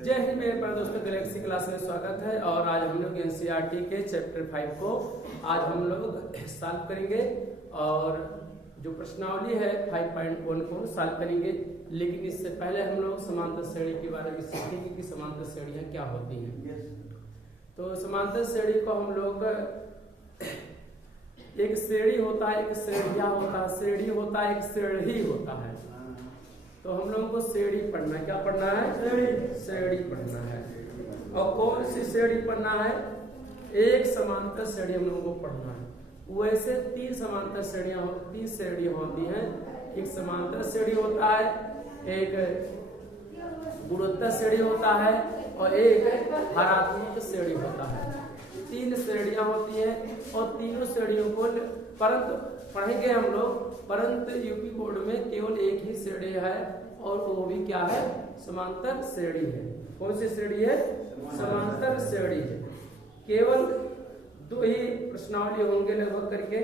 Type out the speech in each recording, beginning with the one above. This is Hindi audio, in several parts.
जय हिंद मेरे प्यारे दोस्तों, गैलेक्सी क्लास में स्वागत है। और आज हम लोग एनसीईआरटी के चैप्टर 5 को आज हम लोग सॉल्व करेंगे और जो प्रश्नावली है 5.1 को सॉल्व करेंगे। लेकिन इससे पहले हम लोग समांतर श्रेणी के बारे में सीखेंगे कि समांतर श्रेणियाँ क्या होती हैं। तो समांतर श्रेणी को हम लोग एक श्रेणी होता है, एक श्रेणियाँ होता है, श्रेणी होता है, एक श्रेणी होता है। तो हम लोगों को श्रेणी पढ़ना है। क्या पढ़ना है? श्रेणी पढ़ना है। और कौन सी श्रेणी पढ़ना है? एक समांतर श्रेणी हम लोगों को पढ़ना है। वैसे तीन समांतर श्रेणियां तीन श्रेणी होती हैं। एक समांतर श्रेणी होता है, एक गुणोत्तर श्रेणी होता है और एक हरात्मक श्रेणी होता है। तीन श्रेणियां होती हैं और तीनों श्रेणियों को परंतु पढ़ेंगे हम लोग। परंतु यूपी बोर्ड में केवल एक ही श्रेणी है और वो भी क्या है? समांतर श्रेणी है। कौन सी श्रेणी है? समांतर श्रेणी है। केवल दो ही प्रश्नावली होंगे लगभग करके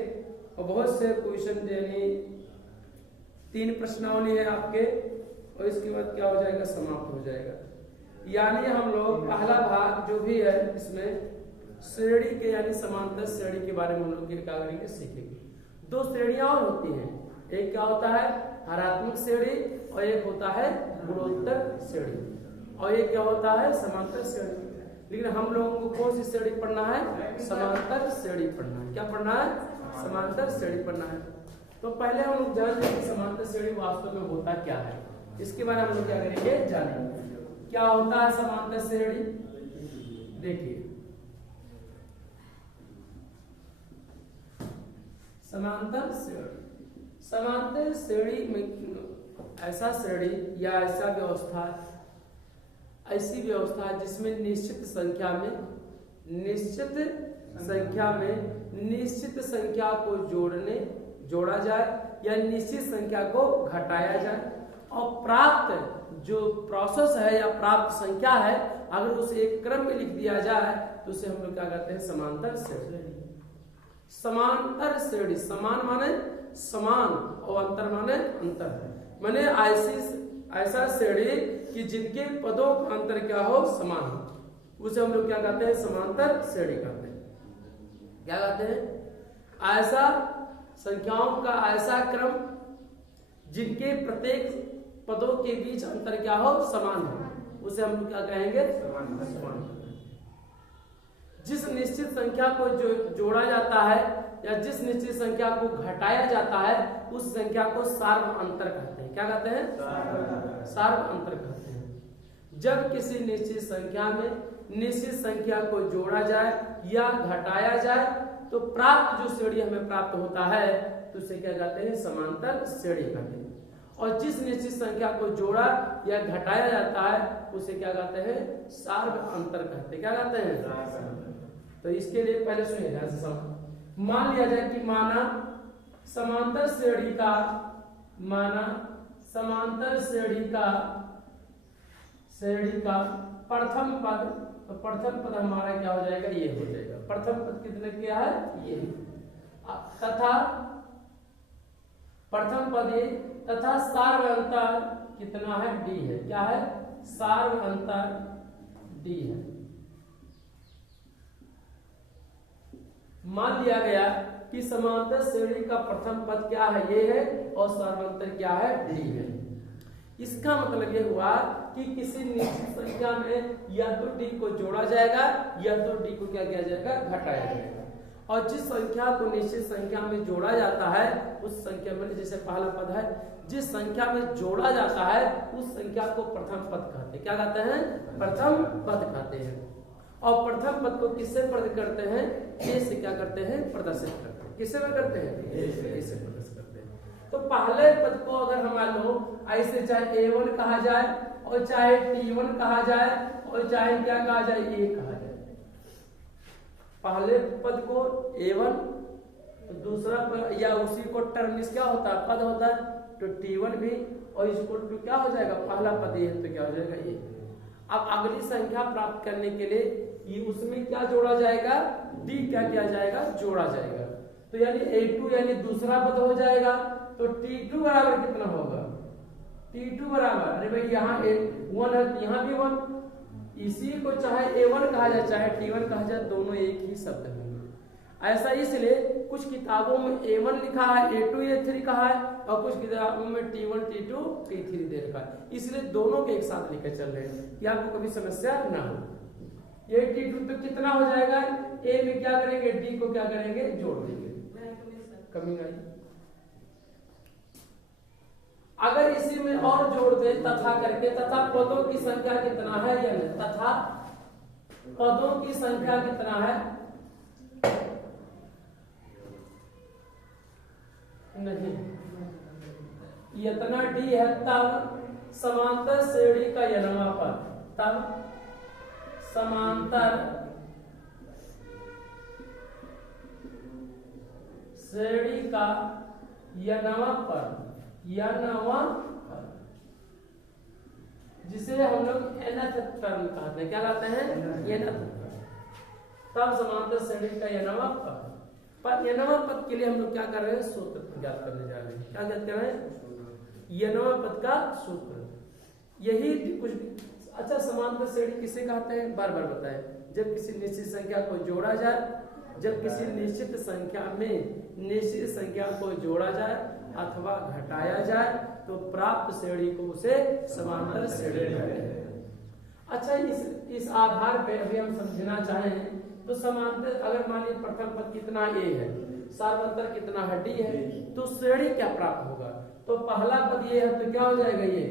और बहुत से क्वेश्चन यानी तीन प्रश्नावली है आपके और इसके बाद क्या हो जाएगा? समाप्त हो जाएगा। यानी हम लोग पहला भाग जो भी है इसमें श्रेणी के यानी समांतर श्रेणी के बारे में हम लोग क्या करेंगे? सीखेंगे। दो श्रेणियां और होती हैं। एक क्या होता है? हरात्मक श्रेणी और एक होता है गुणोत्तर श्रेणी और एक क्या होता है? समांतर श्रेणी। लेकिन हम लोगों को कौन सी श्रेणी पढ़ना है? समांतर श्रेणी पढ़ना है। क्या पढ़ना है? समांतर श्रेणी पढ़ना है। तो पहले हम लोग जान लें कि समांतर श्रेणी वास्तव में होता क्या है। इसके बारे में हम लोग क्या करेंगे? जानेंगे क्या होता है समांतर श्रेणी। देखिए, समांतर श्रेणी, समांतर श्रेणी में ऐसा श्रेणी या ऐसा व्यवस्था, ऐसी व्यवस्था जिसमें निश्चित संख्या में निश्चित संख्या को जोड़ा जाए या निश्चित संख्या को घटाया जाए और प्राप्त जो प्रोसेस है या प्राप्त संख्या है अगर उसे एक क्रम में लिख दिया जाए तो उसे हम लोग क्या कहते हैं? समांतर श्रेणी। समांतर श्रेणी, समान माने समान और अंतर माने अंतर है। माने ऐसा श्रेणी कि जिनके पदों का अंतर क्या हो? समान हो, उसे हम लोग क्या कहते हैं? समांतर श्रेणी कहते हैं। क्या कहते हैं? ऐसा संख्याओं का ऐसा क्रम जिनके प्रत्येक पदों के बीच अंतर क्या हो? समान हो, उसे हम लोग क्या कहेंगे? समान। जिस निश्चित संख्या को जो जोड़ा जाता है या जिस निश्चित संख्या को घटाया जाता है उस संख्या को सार्व अंतर कहते हैं। क्या कहते हैं? सार्व अंतर कहते हैं। जब किसी निश्चित संख्या में निश्चित संख्या को जोड़ा जाए या घटाया जाए तो प्राप्त जो श्रेणी हमें प्राप्त होता है तो उसे क्या कहते हैं? समांतर श्रेणी कहते हैं। और जिस निश्चित संख्या को जोड़ा या घटाया जाता है उसे क्या कहते हैं? सार्व अंतर कहते हैं। क्या कहते हैं? तो इसके लिए पहले सुनिए ध्यान से समझ। मान लिया जाए कि माना समांतर श्रेणी का प्रथम पद, तो प्रथम पद हमारा क्या हो जाएगा? ये हो जाएगा। प्रथम पद कितने क्या है? ये। तथा प्रथम पद ये तथा सार्व अंतर कितना है? डी है। क्या है? सार्व अंतर डी है। मान लिया गया कि समांतर श्रेणी का प्रथम पद क्या है? ये है और सर्वांतर क्या है? डी है। इसका मतलब ये हुआ कि किसी निश्चित संख्या में या तो डी को जोड़ा जाएगा या तो डी को क्या किया जाएगा? घटाया जाएगा। और जिस संख्या को निश्चित संख्या में जोड़ा जाता है उस संख्या में, जैसे पहला पद है, जिस संख्या में जोड़ा जाता है उस संख्या को प्रथम पद कहते हैं। क्या कहते हैं? प्रथम पद कहते हैं। और प्रथम पद को किससे प्रदर्शित करते हैं? ए से क्या करते हैं? प्रदर्शित करते हैं। किससे करते हैं? ए से प्रदर्शित करते हैं। तो पहले पद को अगर हम मान लो ऐसे चाहे A1 कहा जाए और चाहे T1 कहा जाए और चाहे क्या कहा जाए? ए कहा जाए। पहले पद को A1 तो दूसरा पद या उसी को टर्म क्या होता है? पद होता है। तो T1 भी और इसको तो क्या हो जाएगा? पहला पद ये तो क्या हो जाएगा? ये। अब अगली संख्या प्राप्त करने के लिए ये उसमें क्या जोड़ा जाएगा? डी क्या किया जाएगा? जोड़ा जाएगा। तो यानी A2 यानी दूसरा पद हो जाएगा। तो T2 बराबर कितना होगा? T2 बराबर, अरे भाई यहाँ 1 है यहाँ भी 1, इसी को चाहे A1 कहा जाए चाहे T1 कहा जाए, दोनों एक ही शब्द होंगे। ऐसा इसलिए कुछ किताबों में A1 लिखा है, A2 A3 कहा है, और कुछ किताबों में T1 T2 T3 दे रखा है, इसलिए दोनों के एक साथ लिखे चल रहे हैं कि आपको कभी समस्या ना हो। ये T2 तो कितना हो जाएगा, A में क्या करेंगे, D को क्या करेंगे, जोड़ देंगे, कमी आई। अगर इसी में और जोड़ दे तथा करके, तथा पदों की संख्या कितना है या नहीं, तथा पदों की संख्या कितना है, नहीं इतना D है, तब समांतर श्रेणी का यनवा पद, तब समांतर श्रेणी का यनवा पद, जिसे हम लोग nth टर्म कहते हैं, क्या कहते हैं, nth, तब समांतर श्रेणी का यनवा पद। पर यनवा पद के लिए हम लोग क्या कर रहे हैं, सूत्र ज्ञात करने जा रहे हैं। क्या कहते हैं, यनवा पद का सूत्र, यही कुछ। अच्छा, समांतर श्रेणी किसे कहते हैं, बार बार बताएं, जब किसी निश्चित संख्या को जोड़ा जाए, जब किसी निश्चित संख्या में निश्चित संख्या को जोड़ा जाए अथवा घटाया जाए तो प्राप्त श्रेणी को उसे समांतर श्रेणी कहते हैं। अच्छा, इस आधार पे अभी हम समझना चाहें तो समांतर, अगर मान लीजिए प्रथम पद कितना A है, सार्वंतर कितना है D है, तो श्रेणी क्या प्राप्त होगा, तो पहला पद ये है तो क्या हो जाएगा, ये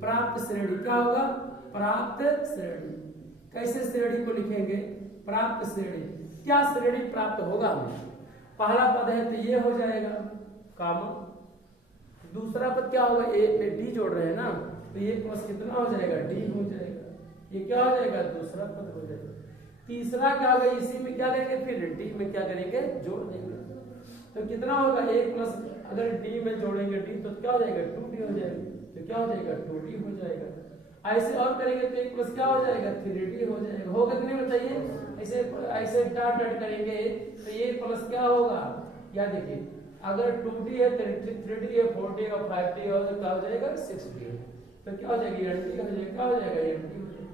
प्राप्त श्रेणी, क्या होगा, प्राप्त श्रेणी। कैसे श्रेणी को लिखेंगे, प्राप्त श्रेणी, क्या श्रेणी प्राप्त होगा हमें, पहला पद है तो ये हो जाएगा कामा, दूसरा पद क्या होगा, A पे D जोड़ रहे हैं ना, तो ये प्लस कितना हो जाएगा, D हो जाएगा, ये क्या हो जाएगा, दूसरा पद हो जाएगा। तीसरा क्या होगा, इसी में क्या करेंगे, फिर D में क्या करेंगे, जोड़ देंगे, तो कितना होगा, 1 प्लस, अगर D में जोड़ेंगे D तो क्या हो जाएगा, 2D हो जाएगा, तो क्या हो जाएगा, 2D हो जाएगा। ऐसे और करेंगे तो 1 प्लस क्या हो जाएगा, 3D हो जाएगा। होगा कि नहीं बताइए, ऐसे ऐसे डॉट डॉट करेंगे तो ये प्लस क्या होगा, या देखिए अगर 2D है, 3D है, 4D है, 5D है, तो क्या हो जाएगा, 6D है, तो क्या हो जाएगी, ND हो जाएगा, क्या हो जाएगा, ND हो जाएगा।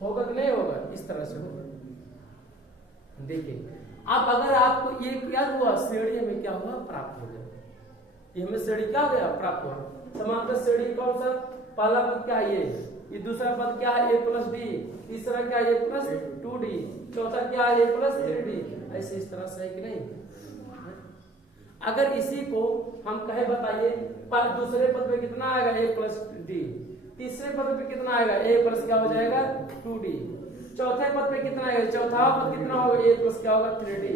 होगा कि नहीं होगा, इस तरह से होगा। देखिए अब अगर आपको ये क्या हुआ, श्रेणी में क्या हुआ, प्राप्त हो गया, ये हमें श्रेणी क्या हो गया, प्राप्त हुआ। समांतर श्रेणी कौन सा, पहला पद क्या है, ये दूसरा पद क्या है, A प्लस D, तीसरा क्या है, A प्लस 2D, चौथा क्या है, A प्लस 3D, ऐसे इस तरह से है कि नहीं। अगर इसी को हम कहे बताइए, दूसरे पद पे कितना आएगा, A प्लस D, तीसरे पद पे कितना आएगा, A प्लस क्या हो जाएगा, 2D, चौथे पद पे कितना आएगा, चौथा पद कितना होगा, A प्लस क्या होगा, 3D।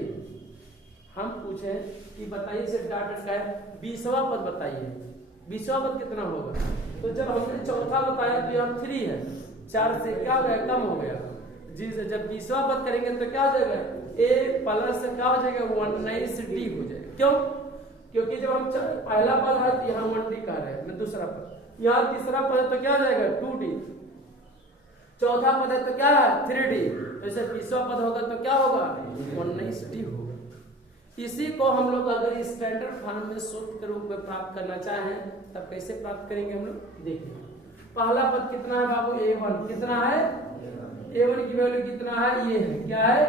हम पूछे कि बताइए इसे डाटा का है, 20वां पद बताइए, 20वां पद कितना होगा, तो जब हमने चौथा बताया तो यहाँ 3 है, 4 से क्या हो गया, कम हो गया जी से। जब 20वां पद करेंगे तो क्या हो जाएगा, A प्लस क्या हो जाएगा, 19D हो जाएगा। क्यों, क्योंकि जब हम पहला पद है तो यहाँ 1D कह रहे हैं, दूसरा पद, यहाँ तीसरा पद है तो क्या हो जाएगा, 2D, चौथा पद है तो क्या है, 3D, जैसे 20वां पद होगा तो क्या होगा, 19D होगा। इसी को हम लोग अगर स्टैंडर्ड फॉर्म में सूत्र के रूप में प्राप्त करना चाहें तब कैसे प्राप्त करेंगे हम लोग, देखिए पहला पद कितना है बाबू, A1 कितना है, A1 की वैल्यू कितना है, ये है, क्या है,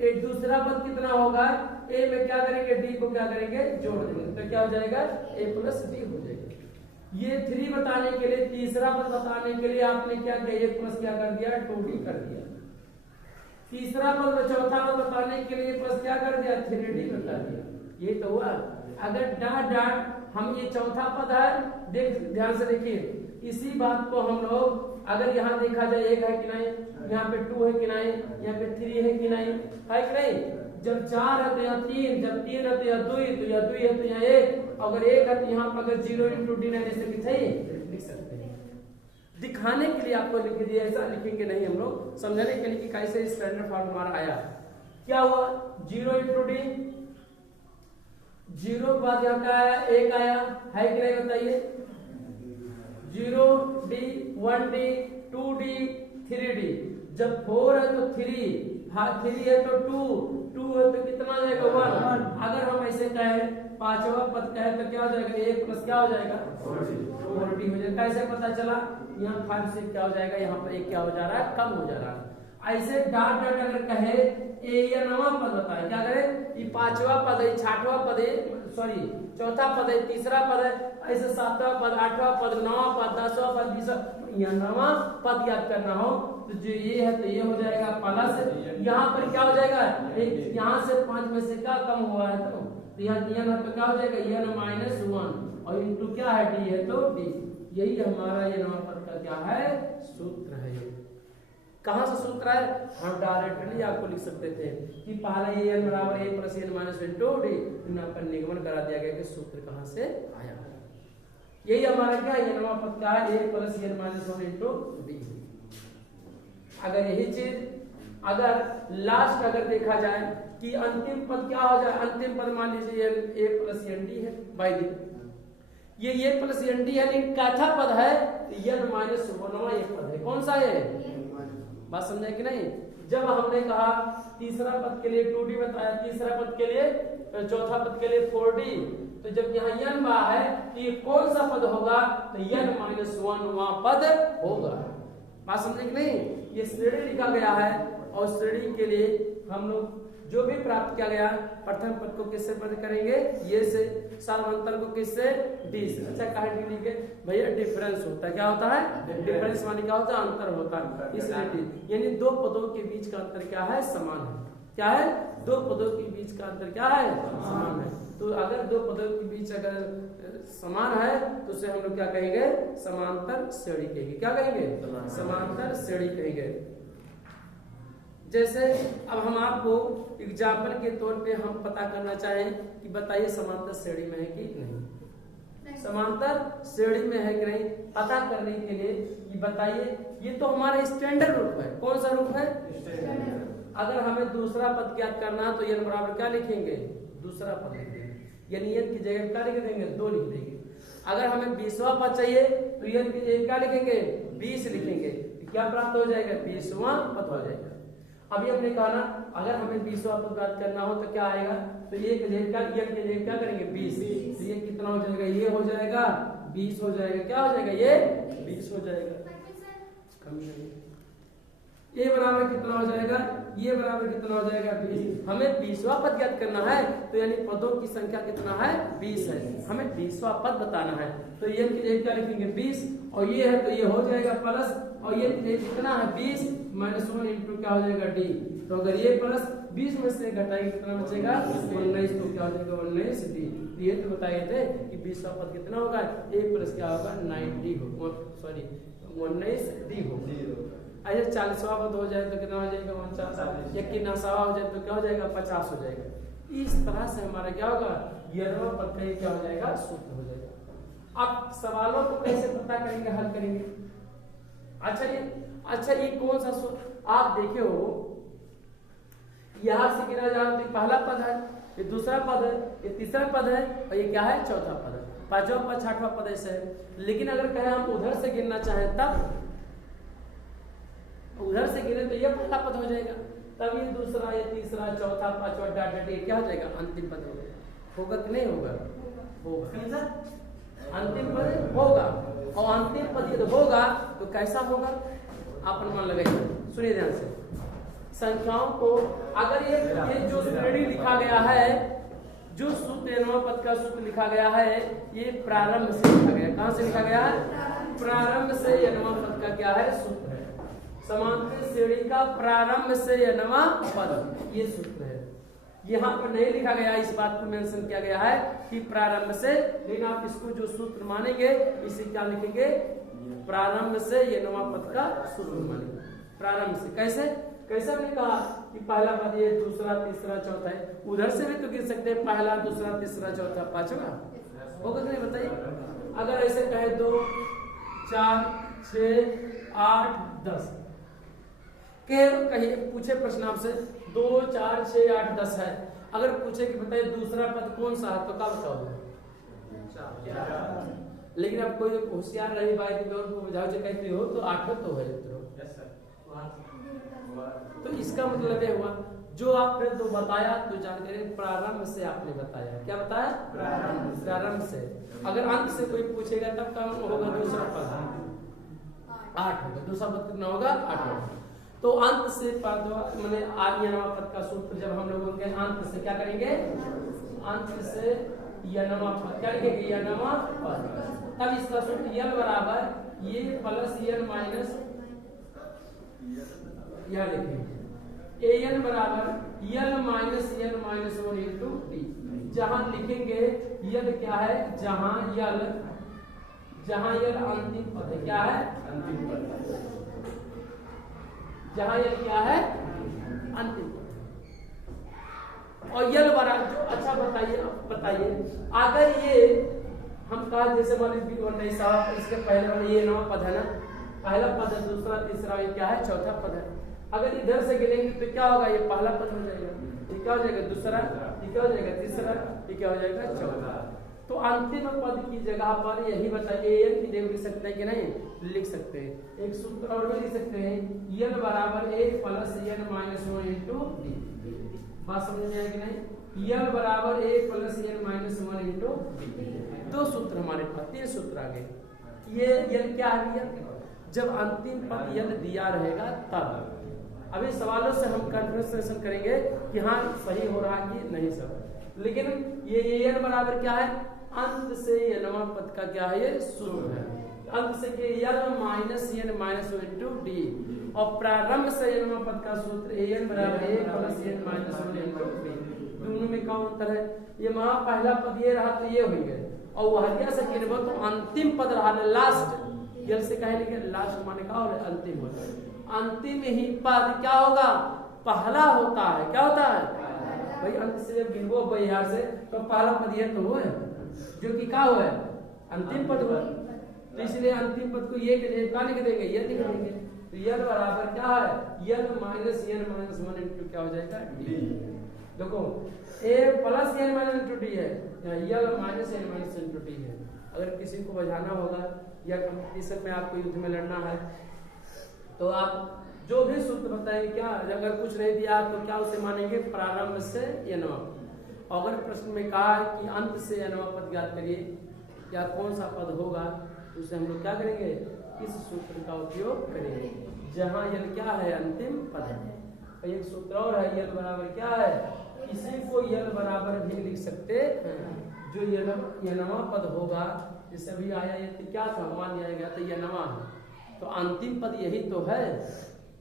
एक दूसरा पद कितना होगा, A में क्या करेंगे, D को क्या करेंगे, जोड़ देंगे, तो क्या हो जाएगा, A प्लस D हो जाएगा। ये 3 बताने के लिए, तीसरा पद बताने के लिए आपने क्या किया, 1 प्लस क्या कर दिया, 2D कर दिया। तीसरा पद में चौथा पद बताने के लिए प्लस क्या कर दिया, 3D बता दिया। ये तो हुआ। अगर डाट डाट हम ये चौथा पद है, देख ध्यान से देखिए, इसी बात को हम लोग अगर यहाँ देखा जाए 1 है कि नहीं, यहाँ पे 2 है कि नहीं, यहाँ पे 3 है कि नहीं, है कि नहीं। जब 4 है तो यहाँ 3, जब 3 है तो यहाँ 2, तो यहाँ 2 है तो यहाँ 1, अगर 1 है तो यहाँ पर अगर 0 × D ऐसे लिख सकते हैं। दिखाने के लिए आपको लिख दिया, ऐसा लिखेंगे नहीं हम लोग, समझने के लिए कि कैसे स्टैंडर्ड फॉर्म हमारा आया। क्या हुआ, 0 × D, 0 के बाद यहाँ क्या आया, 1 आया, है कि नहीं बताइए, 0D, 1D, 2D, 3D, जब 4 है तो 3, हाँ 3 है तो 2 है तो कितना हो जाएगा 1। अगर हम ऐसे कहें पांचवा पद कहे तो क्या हो जाएगा 1 प्लस क्या हो जाएगा 40 हो जाएगा। कैसे पता चला? यहाँ 5 से क्या हो जाएगा, यहाँ पर 1 क्या हो जा रहा है, कम हो जा रहा है। ऐसे डाट डाट अगर कहे ए या नवा पद बताए, क्या करे, ये पांचवा पद है, छठवा पद है, सॉरी चौथा पद है, तीसरा पद है, ऐसे सातवां पद, आठवां पद, नवा पद, 10वां पद, 20वां, या नवा पद याद करना हो तो जो ये है तो ये हो जाएगा प्लस, यहाँ पर क्या हो जाएगा, एक यहाँ से 5 में से क्या कम हुआ है तो यहाँ पर क्या हो जाएगा n-1 और इंटू क्या है d है तो d। यही हमारा ये नवा पद का क्या है, सूत्र है। कहाँ से सूत्र है, हम डायरेक्टली आपको लिख सकते थे कि पहला ये n बराबर a plus n minus into D, आपका निगमन करा दिया गया कि सूत्र कहाँ से आया। यही हमारा क्या ये नवा पद का है a plus n minus 1 into D. अगर यही चीज अगर लास्ट अगर देखा जाए कि अंतिम पद क्या हो जाए, अंतिम पद मान लीजिए a प्लस n d है बाई दी, ये a प्लस n d है, लेकिन कैथा पद है n माइनस 1वां ये पद है, कौन सा है, बात समझे कि नहीं। जब हमने कहा तीसरा पद के लिए 2d बताया, तीसरा पद के लिए, चौथा पद के लिए 4d, तो जब यहाँ n बा है तो ये कौन सा पद होगा, तो n माइनस 1वां पद होगा। बात समझे कि नहीं। ये श्रेणी लिखा गया है और श्रेणी के लिए हम लोग जो भी प्राप्त किया गया प्रथम पद को किससे पद करेंगे, ये से, सामांतर को किससे, डी से। अच्छा कहा डी लिखे भैया, डिफरेंस होता है, क्या होता है, डिफरेंस माने क्या होता है, अंतर होता है, इसलिए डी, यानी दो पदों के बीच का अंतर क्या है, समान है। क्या है, दो पदों के बीच का अंतर क्या है, समान है। तो अगर दो पदों के बीच अगर समान है तो उसे हम लोग क्या कहेंगे, समांतर श्रेणी कहेंगे। क्या कहेंगे, समांतर श्रेणी कहेंगे। जैसे अब हम आपको एग्जाम्पल के तौर पे हम पता करना चाहें कि बताइए समांतर श्रेणी में है कि नहीं, समांतर श्रेणी में है कि नहीं, पता करने के लिए ये बताइए, ये तो हमारा स्टैंडर्ड रूप है। कौन सा रूप है, अगर हमें दूसरा पद ज्ञात करना है तो n बराबर क्या लिखेंगे, दूसरा पद लिखेंगे, यानी n की जगह क्या लिख देंगे, 2 लिख देंगे। अगर हमें 20वां पद चाहिए तो n की जगह क्या लिखेंगे, 20 लिखेंगे, क्या प्राप्त हो जाएगा, 20वां पद हो जाएगा। अभी हमने कहा ना, अगर हमें 20वां पद प्राप्त करना हो तो क्या आएगा, तो ये की जगह क्या करेंगे, 20, तो ये कितना हो जाएगा, ये हो जाएगा 20 हो जाएगा, क्या हो जाएगा, ये 20 हो जाएगा। ये बराबर कितना हो जाएगा, ये बराबर कितना हो जाएगा, 20। हमें 20वां पद ज्ञात करना है तो यानी पदों की संख्या कितना है, 20 है, हमें 20वां पद बताना है। तो ये की जगह क्या लिखेंगे, 20, और ये है तो ये हो जाएगा प्लस, और ये कितना है, 20 माइनस 1 इंटू क्या हो जाएगा, डी। तो अगर ये प्लस 20 में से घटाएंगे कितना बचेगा, 19, तो क्या हो जाएगा 19 डी। ये तो बताए थे कि 20वां पद कितना होगा, a प्लस क्या होगा 90 होगा, सॉरी 19 डी होगा। ऐसे 40वां पद हो जाए तो कितना हो जाएगा 49, या कि 90वां हो जाए तो क्या हो जाएगा 50 हो जाएगा। इस तरह से हमारा क्या होगा, यह पद का क्या हो जाएगा, सूत्र हो जाएगा। अब सवालों को कैसे पता करेंगे, हल करेंगे। अच्छा ये कौन सा सूत्र आप देखे हो, यहाँ से गिना जाए तो पहला पद है, ये दूसरा पद है, ये तीसरा पद है, और ये क्या है, चौथा पद है, पांचवा पद, छठवां पद ऐसे है। लेकिन अगर कहें हम उधर से गिनना चाहें तब उधर से गिने तो ये पहला पद हो जाएगा, तब ये दूसरा, ये तीसरा, चौथा, पांचवा, डाट ये क्या हो जाएगा, अंतिम पद हो जाएगा। होगा कि नहीं होगा, होगा, अंतिम पद होगा। और अंतिम पद यदि होगा तो कैसा होगा, आप अनुमान लगाइए, सुनिए ध्यान से। संख्याओं को अगर ये जो श्रेणी लिखा गया है, जो सूत्र नवा पद का सूत्र लिखा गया है, ये प्रारंभ से लिखा गया। कहां से लिखा गया है, प्रारंभ से ये नवा पद का क्या है, सूत्र है। समांतर श्रेणी का प्रारंभ से यह नवा पद, ये सूत्र है। यहाँ पर नहीं लिखा गया, इस बात को मेंशन किया गया है कि प्रारंभ से, लेकिन आप इसको जो सूत्र मानेंगे इसे क्या लिखेंगे, प्रारंभ से ये नवा पद का सूत्र मानेंगे। प्रारंभ से कैसे हमने कहा कि पहला पद ये, दूसरा, तीसरा, चौथा है, उधर से भी तो गिर सकते हैं, पहला, दूसरा, तीसरा, चौथा, पांचवा, होगा कि नहीं बताइए। अगर ऐसे कहे 2, 4, 6, 8, 10 कहिए, पूछे प्रश्न आपसे 2, 4, 6, 8, 10 है, अगर पूछे कि बताइए दूसरा पद कौन सा है तो क्या बताओगे, लेकिन अब कोई होशियार रही बात को बुझाओ कहते हो तो 8 तो है, तो इसका मतलब ये हुआ जो आपने तो बताया तो जानकारी प्रारंभ से आपने बताया। क्या बताया? प्रारंभ से। अगर अंत से कोई पूछेगा तब क्या होगा? दूसरा पद 8 होगा। दूसरा पद कितना होगा? 8 होगा। तो अंत से पद माने आर्यनवा पद का सूत्र जब हम लोगों के अंत से क्या करेंगे? अंत से यनवा पद क्या लिखेंगे? यनवा पद। तब इसका सूत्र यल बराबर ये प्लस यल माइनस यह लिखेंगे an बराबर यल माइनस यल माइनस 1 इंटू डी। जहां लिखेंगे यल क्या है? जहां यल अंतिम पद है। क्या है? अंतिम पद। जहां यल क्या है? अंतिम पद। और यल बराबर जो अच्छा बताइए अगर ये हम कहा जैसे मान लीजिए नहीं साहब इसके पहले वाले ये नवा पद है ना, पहला पद है, दूसरा तीसरा ये क्या है? चौथा पद है। अगर इधर से गिनेंगे तो क्या होगा? ये पहला पद हो जाएगा, ये क्या हो जाएगा? दूसरा, ये क्या हो जाएगा? तीसरा, ये क्या हो जाएगा? चौथा। तो अंतिम पद की जगह पर यही बताइए एन की जगह लिख सकते हैं कि नहीं? लिख सकते हैं। एक सूत्र और भी लिख सकते हैं एन बराबर a plus n minus 1 into d. बात समझ में आएगी नहीं? एन बराबर a plus n minus 1 into d. दो सूत्र हमारे पास, 3 सूत्र आ गए। ये एन क्या है? जब अंतिम पद यद दिया रहेगा तब। अभी सवालों से हम कंफ्यूजन करेंगे कि हाँ सही हो रहा है कि नहीं सब। लेकिन ये एन बराबर क्या है? अंत से यनवा पद का क्या है? ये सूत्र है। अंत से के l minus n minus 1 into d और प्रारंभ से यनवा पद का सूत्र एन बराबर a plus n minus 1 into d. दोनों में क्या अंतर है? ये वहां पहला पद ये रहा तो ये हो गए और वह से गिनबो तो अंतिम पद रहा लास्ट। यल से कहे लिखे लास्ट माने का और अंतिम होता है। अंतिम ही पद क्या होगा? पहला होता है। क्या होता है भाई? अंत से जब गिनबो यहाँ से तो पहला पद ये तो है जो कि क्या हुआ है? अंतिम पद हुआ। तो इसलिए अंतिम पद को ये क्या लिख देंगे? ये लिख देंगे। तो यल बराबर क्या है? L minus n minus 1 into क्या हो जाएगा? डी। देखो a plus n minus into d है, l minus n minus into d है। अगर किसी को बजाना होगा या कंपटीशन में आपको युद्ध में लड़ना है तो आप जो भी सूत्र बताएंगे क्या, अगर कुछ नहीं दिया तो क्या उसे मानेंगे? प्रारंभ से यनवा। अगर प्रश्न में कहा है कि अंत से यनवा पद ज्ञात करिए या कौन सा पद होगा तो उसे हम लोग क्या करेंगे? इस सूत्र का उपयोग करेंगे जहां यल क्या है? अंतिम पद है। एक सूत्र और है यल बराबर क्या है? इसी को यल बराबर भी लिख सकते हैं। जो यनवा पद होगा जैसे अभी आया ये क्या था? मान लिया गया तो यनवा है तो अंतिम पद यही तो है।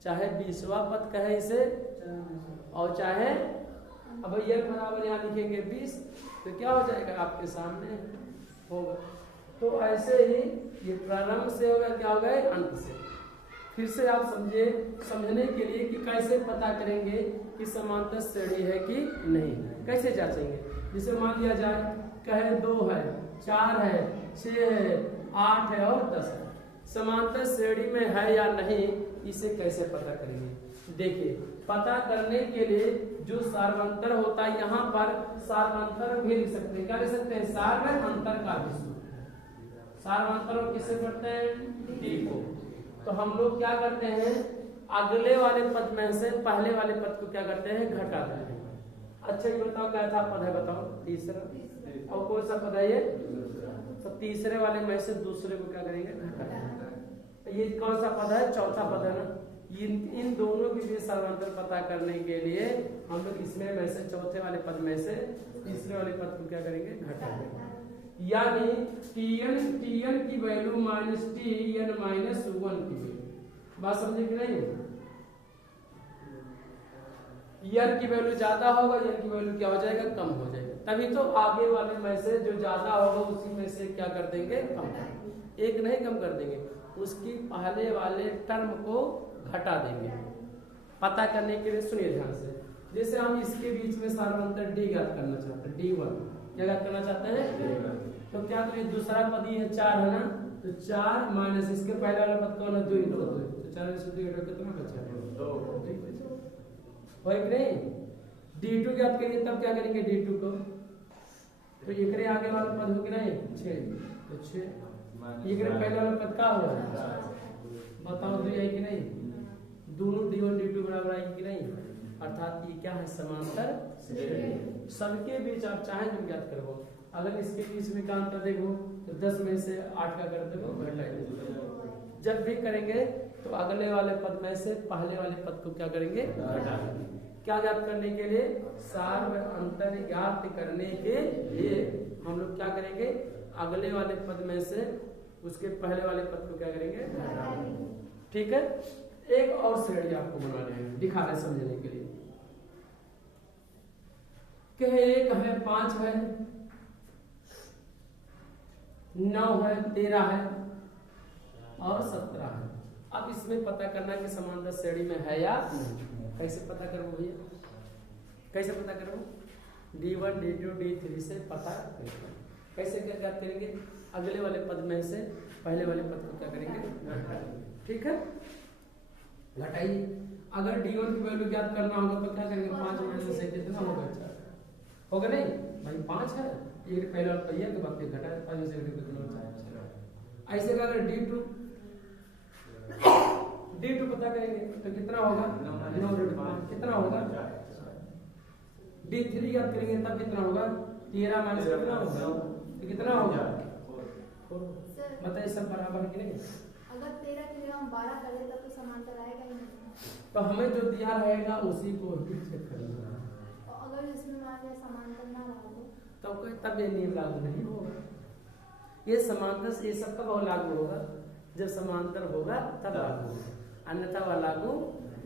चाहे 20वां पद कहे इसे और चाहे अब यल बराबर यहाँ लिखेंगे 20 तो क्या हो जाएगा? आपके सामने होगा। तो ऐसे ही ये प्रारंभ से होगा क्या होगा? अंत से। फिर से आप समझने के लिए कि कैसे पता करेंगे कि समांतर श्रेणी है कि नहीं, कैसे जांचेंगे? जिसे मान लिया जाए कहे 2 है, 4 है, 6 है, 8 है और 10 है, समांतर श्रेणी में है या नहीं, इसे कैसे पता करेंगे? देखिए पता करने के लिए जो सार्वंतर होता है यहाँ पर सार्वंतर भी लिख सकते हैं। क्या लिख सकते हैं? सार्वंतर का भी सूत्र है। सार्वंतर किसे पढ़ते हैं? डी को। तो हम लोग क्या करते हैं? अगले वाले पद में से पहले वाले पद को क्या करते हैं? घटा देते हैं। अच्छा ये बताओ कैसा पद है? बताओ तीसरा। और कौन सा पद है ये? तो तीसरे वाले में से दूसरे को क्या करेंगे? घटा देंगे। ये कौन सा पद है? चौथा पद है ना। इन दोनों के बीच सार्वंतर पता करने के लिए हम लोग इसमें में से चौथे वाले पद में से तीसरे वाले पद को क्या करेंगे? घटा देंगे। यानी टीएन की वैल्यू माइनस टीएन माइनस 1 की वैल्यू। बात समझे कि नहीं? एन की वैल्यू ज्यादा होगा, एन की वैल्यू क्या हो जाएगा? कम हो जाएगा। तभी तो आगे वाले में से जो ज्यादा होगा उसी में से क्या कर देंगे? कम। एक नहीं कम कर देंगे, उसकी पहले वाले टर्म को घटा देंगे। पता करने के लिए सुनिए ध्यान से। जैसे हम इसके बीच में सार्वंतर डी ज्ञात करना चाहते हैं, D1 क्या ज्ञात करना चाहते हैं? तो क्या करें? दूसरा पद ही है 4 है ना, तो 4 माइनस इसके पहले वाला पद कौन है? 2 तो 4 में से 2 कितना बचा? 2 हो कि नहीं? D2 ज्ञात करिए तब क्या करेंगे? D2 को तो ये आगे वाला पद हो कि नहीं? 6 तो 6 ये पहले वाला पद का हुआ? बताओ 2 है कि नहीं? दोनों D1 D2 बराबर आएगी कि नहीं, अर्थात ये क्या है, समांतर श्रेणी। सबके बीच आप चाहें तो ज्ञात करो, अगर इसके बीच में का अंतर देखो तो 10 में से 8 का कर दो घटाएंगे। जब भी करेंगे तो अगले वाले पद में से पहले वाले पद को क्या करेंगे, घटाएंगे। क्या ज्ञात करने के लिए, सार व अंतर ज्ञात करने के लिए हम लोग क्या करेंगे, अगले वाले पद में से उसके पहले वाले पद को क्या करेंगे, घटाएंगे। ठीक है। एक और श्रेणी आपको बना रहे हैं, दिखा रहे समझने के लिए कि 1 है, 5 है, 9 है, 13 है और 17 है। अब इसमें पता करना कि समांतर श्रेणी में है या नहीं। कैसे पता करो भैया, कैसे पता करो, D1 D2 D3 से पता करेंगे। कैसे क्या ज्ञात करेंगे, अगले वाले पद में से पहले वाले पद को क्या करेंगे, घटाएंगे। ठीक है, घटाइए। अगर D1 की वैल्यू ज्ञात करना होगा तो क्या करेंगे, 5 में से कितना होगा, 4 होगा नहीं भाई, 5 है, ये पहले वाला पहिया के बाद घटा 5 में से कितना होगा, 4। ऐसे का अगर D2 पता करेंगे तो कितना होगा, 9 कितना होगा, D3 याद करेंगे तब कितना होगा, 13 माइनस कितना होगा, तो कितना होगा, बताइए सब बराबर है कि नहीं। अगर 13 की जगह हम 12 कर ले तब तो समांतर आएगा ही नहीं, तो हमें जो दिया रहेगा उसी को ही चेक करना है। और अगर इसमें मान लिया समांतर ना रहा तो तब ये नियम लागू नहीं होगा। ये समांतर ये सब कब लागू होगा, जब समांतर होगा तब लागू होगा, अन्यथा वह लागू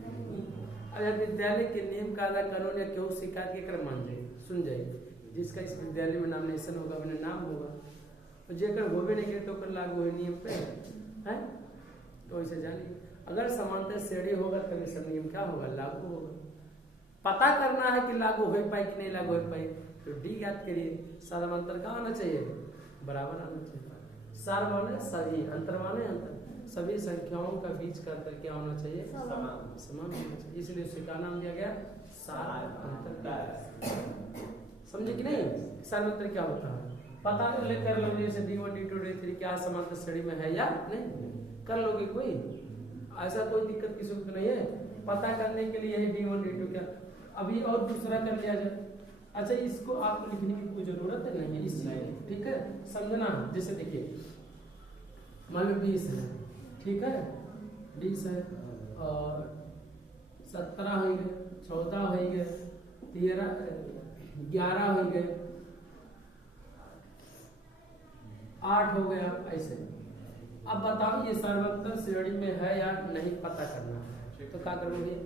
नहीं। अगर विद्यालय के नियम कायदा कानून या क्यों शिकार के क्रम मान जाए, सुन जाइए, जिसका इस विद्यालय में नॉमिनेशन होगा अपने नाम होगा, और जेकर हो भी नहीं करे तो कर लागू है नियम पे है। तो इसे जानिए, अगर समांतर श्रेणी होगा तभी सब नियम क्या होगा, लागू होगा। पता करना है कि लागू हो पाए कि नहीं लागू हो पाए, तो डी याद करिए, समांतर का आना चाहिए, बराबर आना चाहिए। सार माने सभी, अंतर माने अंतर, सभी संख्याओं का बीच का अंतर क्या होना चाहिए, समान होना चाहिए। इसलिए उसका नाम दिया गया सार अंतर। समझे कि नहीं, सार अंतर क्या होता है, पता कर लो, जैसे D1 D2 D3 क्या समांतर श्रेणी में है या नहीं, कर लोगे कोई, ऐसा कोई दिक्कत किसी को नहीं है। पता करने के लिए यही D1 D2 क्या, अभी और दूसरा कर लिया जाए। अच्छा, इसको आपको लिखने की कोई जरूरत नहीं है इसलिए, ठीक है, समझना। जैसे देखिए, मान लो 20 है, ठीक है, 20 है और 17 हो गए, 14 हो गए, 13 11 हो गए, 8 हो गया, ऐसे। अब बताओ ये सर्वांतर श्रेणी में है या नहीं, पता करना है। तो क्या करोगे,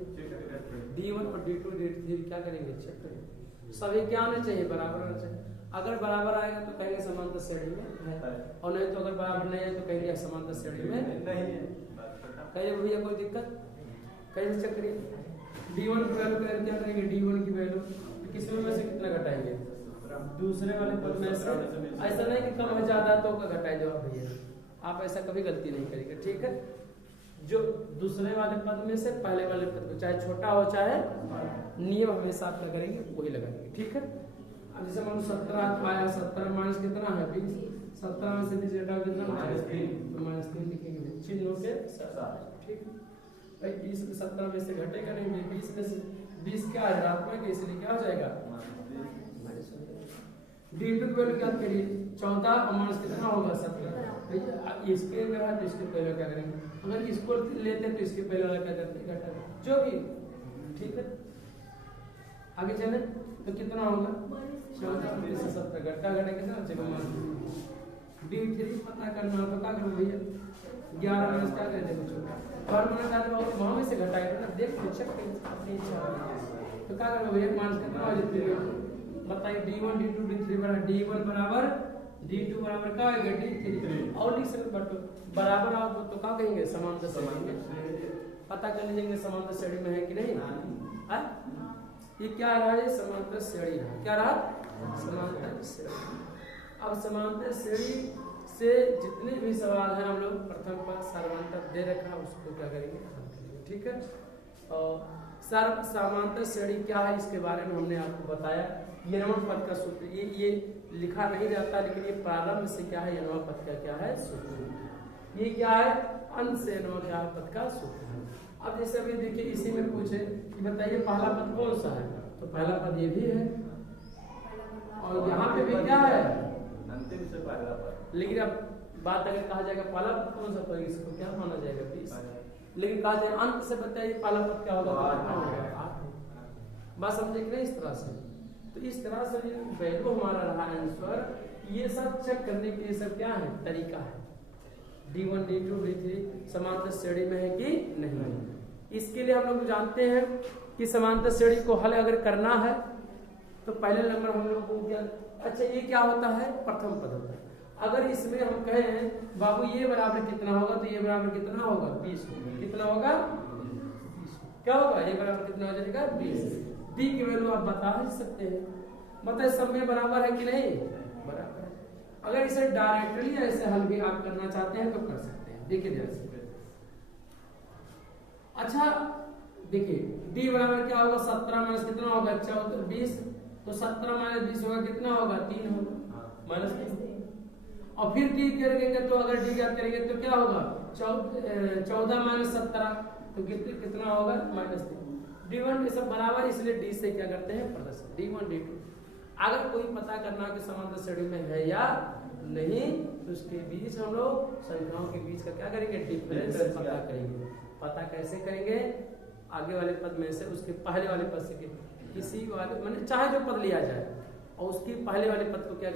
D1 और D2 D3 क्या करेंगे, चेक करेंगे। सभी क्या आना चाहिए, बराबर आना चाहिए। अगर बराबर आएगा तो कहेंगे समांतर श्रेणी में है, और नहीं तो अगर बराबर नहीं है तो कहेंगे समांतर श्रेणी में नहीं है। कहिए भैया कोई दिक्कत, कहीं चेक करिए। D1 की वैल्यू क्या करेंगे, D1 की वैल्यू किसमें में से कितना घटाएंगे, दूसरे वाले पद में से। ऐसा नहीं कि कम है ज्यादा तो घटाए जवाब भैया, आप ऐसा कभी गलती नहीं करेंगे, ठीक है। जो दूसरे वाले पद में से पहले वाले पद को, चाहे छोटा हो चाहे, नियम हमेशा आप क्या करेंगे, वही लगाएंगे, ठीक है। अब जैसे मान लो 17 आया, 17 माइनस कितना है 20, 17 में से 20 घटाओ कितना, -3 लिखेंगे, चिन्हों के साथ, ठीक है भाई। 20 में 17 में से घटेगा नहीं, 20 में से 20 क्या है, ऋणात्मक है, इसलिए क्या हो जाएगा, D2 की वैल्यू क्या करिए, 14 और माइनस कितना होगा 17। इसके अगर तो इसके पहले क्या करेंगे, अगर इसको लेते तो इसके पहले वाला क्या करते, घटा जो भी, ठीक है। आगे चले तो कितना होगा, 14 में से 17 घटा कितना बचेगा, D3 पता करना तो क्या करो भैया, 11 माइनस क्या कर देंगे, वहां में से घटाएगा ना, देख लो चेक अपनी इच्छा। तो क्या करो भैया, माइनस कितना हो जाती है, बताइए। D1 D2 D3 बराबर D1 बराबर D2 बराबर क्या होगा, D3। और लिख सकते बट बराबर आओ तो क्या कहेंगे, समांतर श्रेणी में। पता कर लीजिए समांतर श्रेणी में है कि नहीं है। ये क्या रहा है, समांतर श्रेणी है, क्या रहा, समांतर श्रेणी। अब समांतर श्रेणी से जितने भी सवाल हैं हम लोग प्रथम पर सर्वांतर दे रखा उसको क्या करेंगे, ठीक है। और समांतर श्रेणी क्या है इसके बारे में हमने आपको बताया। यनवा पद का सूत्र, ये लिखा नहीं रहता, लेकिन ये प्रारंभ से क्या है, यनवा पद का क्या है सूत्र। ये क्या है, अंत से यनवा क्या पद का सूत्र है। अब जैसे अभी देखिए इसी में पूछे कि बताइए पहला पद कौन सा है, तो पहला पद ये भी है और यहाँ पे भी क्या है अंतिम से पहला पद। लेकिन अब बात अगर कहा जाएगा पहला पद कौन सा, तो इसको क्या माना जाएगा 20। लेकिन कहा जाए अंत से बताइए पहला पद क्या होगा, बात समझे कि नहीं इस तरह से। तो इस तरह से वैल्यू हमारा रहा आंसर। ये सब चेक करने के लिए सब क्या है तरीका है, D1 D2 D3 समांतर श्रेणी में है कि नहीं। इसके लिए हम लोग जानते हैं कि समांतर श्रेणी को हल अगर करना है तो पहले नंबर हम लोग को क्या, अच्छा ये क्या होता है प्रथम पद होता है। अगर इसमें हम कहें बाबू ये बराबर कितना होगा, तो ये बराबर कितना होगा 20 कितना होगा 20 क्या होगा, ये बराबर कितना हो जाएगा 20। डी की वैल्यू आप बता ही सकते हैं, मतलब सब में बराबर है कि नहीं बराबर है। अगर इसे डायरेक्टली ऐसे हल भी आप करना चाहते हैं तो कर सकते हैं। देखिए जैसे अच्छा देखिए डी बराबर क्या होगा 17 माइनस कितना होगा 14 20, तो 17 माइनस 20 होगा कितना होगा 3 होगा माइनस 3। और फिर डी करेंगे तो अगर डी ज्ञात करेंगे तो क्या होगा 14 माइनस 17 तो कितना होगा -3। D1 ये सब बराबर, इसलिए डी से क्या करते हैं प्रदर्शन D1 D2। अगर कोई पता करना कि समांतर श्रेणी में है या नहीं तो उसके बीच हम लोग संख्याओं के बीच का क्या करेंगे डिफरेंस पता करेंगे। पता कैसे करेंगे, आगे वाले पद में से उसके पहले वाले पद से किसी वाले माने चाहे जो पद लिया जाए और उसके पहले वाले पद को क्या